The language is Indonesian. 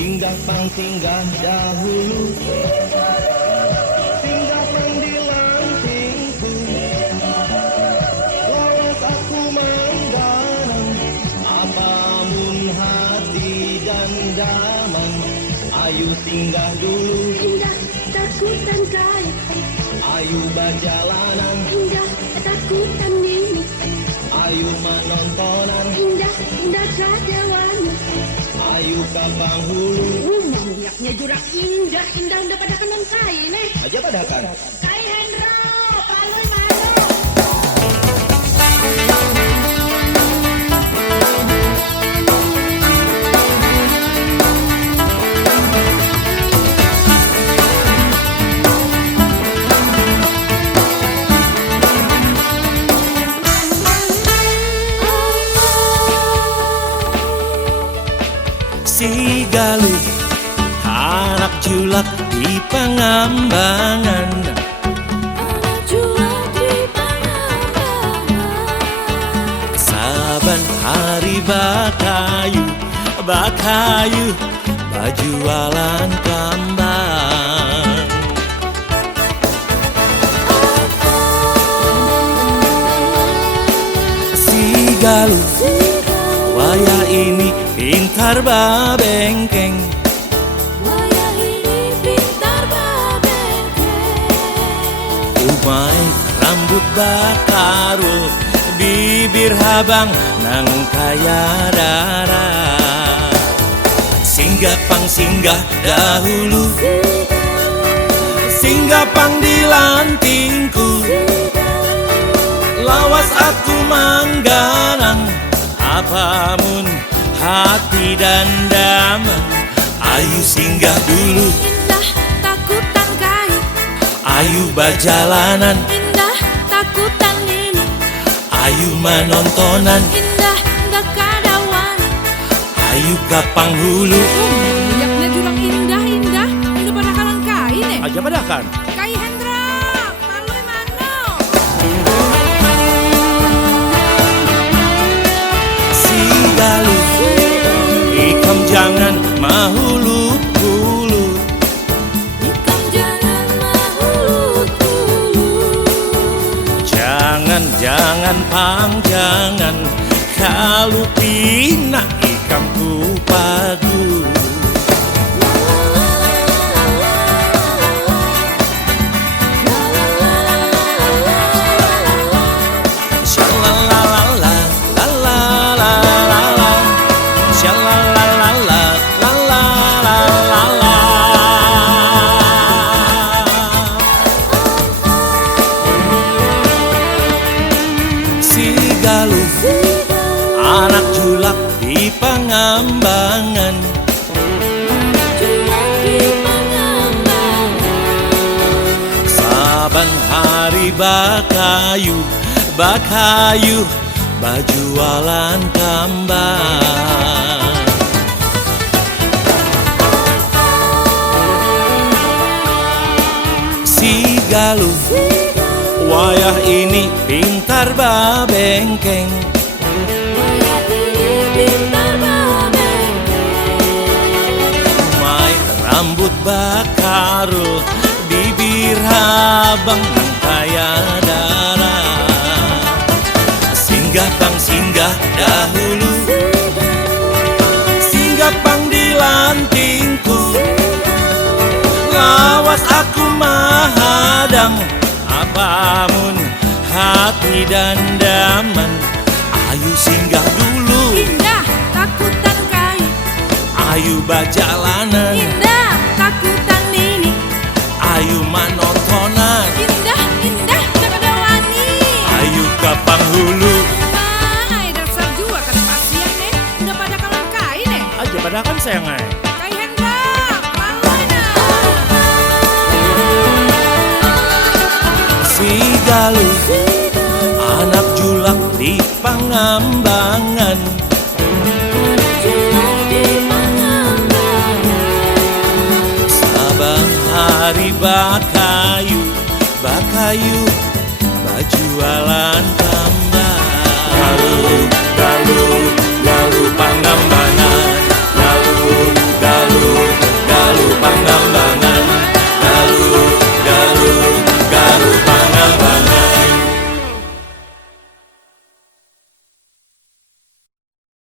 Singgah pang singgah dahulu, singgah pang di lantingku. Lawas aku menggarang, apamun hati dan damai. Ayu singgah dulu, Indah takutan kai, ayu bajalanan, indah takutan ini, ayu menontonan, indah indah kadewan. ayu kapang hulu. Minyaknya jurang indah indah udah pada kanan kai nih. Aja padakan. Kai Hendro, palui mano. Si Galuh, anak julak di Pangambangan. Saban hari bakayu, bakayu, bajualan kambang. Si Galuh, wayah ini pintar babengkeng. Umay rambut bakarul, bibir habang nang kaya darah. Singgah pang singgah dahulu, singgah pang di lantingku. Lawas aku mangganang, apamun hati dan damai. Ayu singgah dulu, Indah takutan kai, ayu bajalanan, indah takutan ini, ayu menontonan, indah indah kadawan. ayu kapang hulu. Minyaknya jurang indah indah udah pada kanan kai nih. Aja padakan. Kai Hendro, palui mano. Si Galuh, ikam jangan mahulu-hulu. Ikam jangan mahulu-hulu. Jangan panjangan, kalau pinak ikam ku padu. Shalalala, la la la la la. Shalalala, la la la la la. Si Galuh, anak julak di Pangambangan. Saban hari bakayu, bakayu, bajualan kambang. Si Galuh, wayah ini pintar babengkeng. Umay rambut bakarul, bibir habang nang kaya darah. Singgah pang singgah dahulu, singgah pang di lantingku. Lawas aku mahadang, apamun hati dan daman. Ayu singgah dulu, Indah takutan kai, ayu bajalanan, indah takutan ini, ayu manontonan, indah indah udah kadawani. ayu kapang hulu. Ay, dasar juga kata pasien nih, udah pada kanan kai nih. Aja padakan sayang ay. Kai Hendra, palui na. Si Galuh, anak julak di Pangambangan. Sabang hari bakayu, bakayu, bajualan